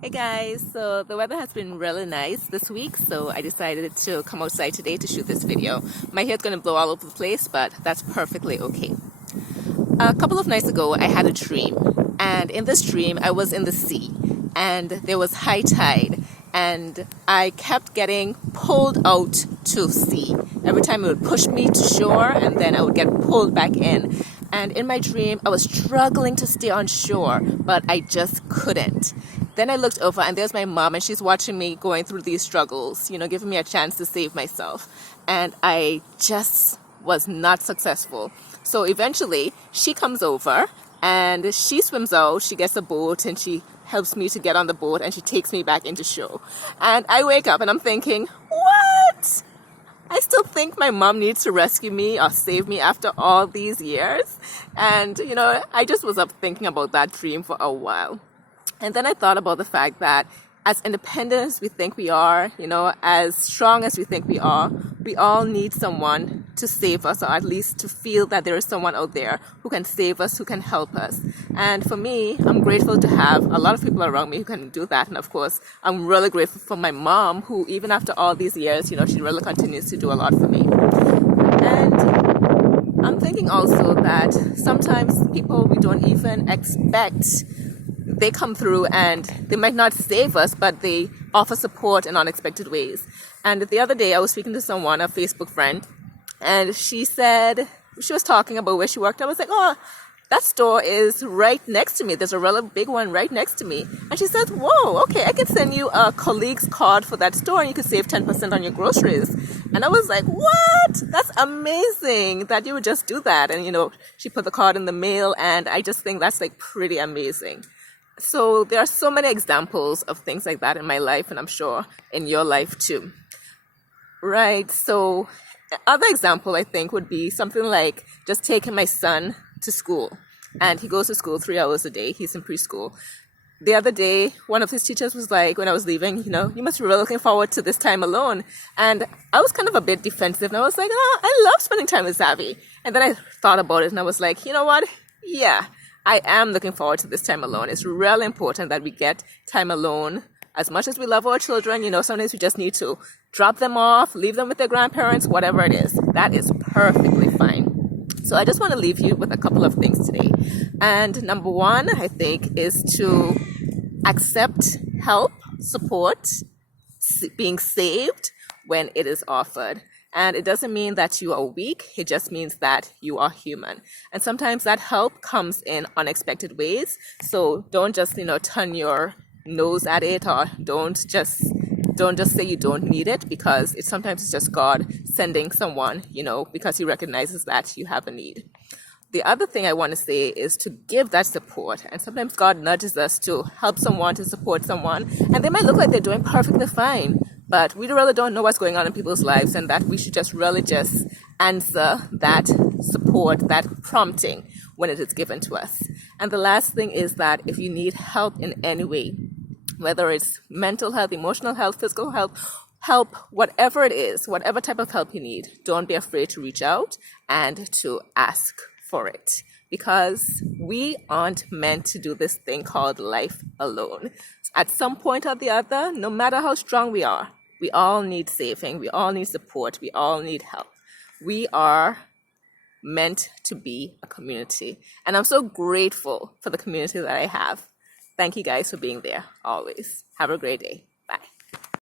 Hey guys, so the weather has been really nice this week, so I decided to come outside today to shoot this video. My hair's gonna blow all over the place, but that's perfectly okay. A couple of nights ago, I had a dream, and in this dream, I was in the sea, and there was high tide, and I kept getting pulled out to sea. Every time it would push me to shore, and then I would get pulled back in. And in my dream, I was struggling to stay on shore, but I just couldn't. Then I looked over, and there's my mom, and she's watching me going through these struggles, giving me a chance to save myself. And I just was not successful. So eventually, she comes over, and she swims out, she gets a boat, and she helps me to get on the boat, and she takes me back into shore. And I wake up, and I'm thinking, what? I still think my mom needs to rescue me or save me after all these years. And, I just was up thinking about that dream for a while. And then I thought about the fact that as independent as we think we are, as strong as we think we are, we all need someone to save us, or at least to feel that there is someone out there who can save us, who can help us. And for me, I'm grateful to have a lot of people around me who can do that. And of course, I'm really grateful for my mom, who even after all these years, she really continues to do a lot for me. And I'm thinking also that sometimes people we don't even expect, they come through and they might not save us, but they offer support in unexpected ways. And the other day I was speaking to someone, a Facebook friend, and she was talking about where she worked. I was like, oh, that store is right next to me. There's a really big one right next to me. And she said, whoa, okay, I can send you a colleague's card for that store and you can save 10% on your groceries. And I was like, what? That's amazing that you would just do that. And, she put the card in the mail, and I just think that's pretty amazing. So there are so many examples of things like that in my life, and I'm sure in your life too. Right, so other example I think would be something like just taking my son to school. And he goes to school 3 hours a day. He's in preschool. The other day, one of his teachers was like, when I was leaving, you must be really looking forward to this time alone. And I was kind of a bit defensive, and I was like, oh, I love spending time with Zavi. And then I thought about it, and I was like, you know what? Yeah, I am looking forward to this time alone. It's really important that we get time alone. As much as we love our children, sometimes we just need to drop them off, leave them with their grandparents, whatever it is. That is perfectly fine. So I just want to leave you with a couple of things today. And number one, I think, is to accept help, support, being saved when it is offered. And it doesn't mean that you are weak. It just means that you are human. And sometimes that help comes in unexpected ways. So don't just, turn your nose at it, or don't just say you don't need it, because sometimes it's just God sending someone, because he recognizes that you have a need. The other thing I want to say is to give that support. And sometimes God nudges us to help someone, to support someone, and they might look like they're doing perfectly fine, but we really don't know what's going on in people's lives, and that we should just really just answer that support, that prompting when it is given to us. And the last thing is that if you need help in any way, whether it's mental health, emotional health, physical help, whatever it is, whatever type of help you need, don't be afraid to reach out and to ask for it, because we aren't meant to do this thing called life alone. At some point or the other, no matter how strong we are, we all need saving, we all need support, we all need help. We are meant to be a community, and I'm so grateful for the community that I have. Thank you guys for being there always. Have a great day. Bye.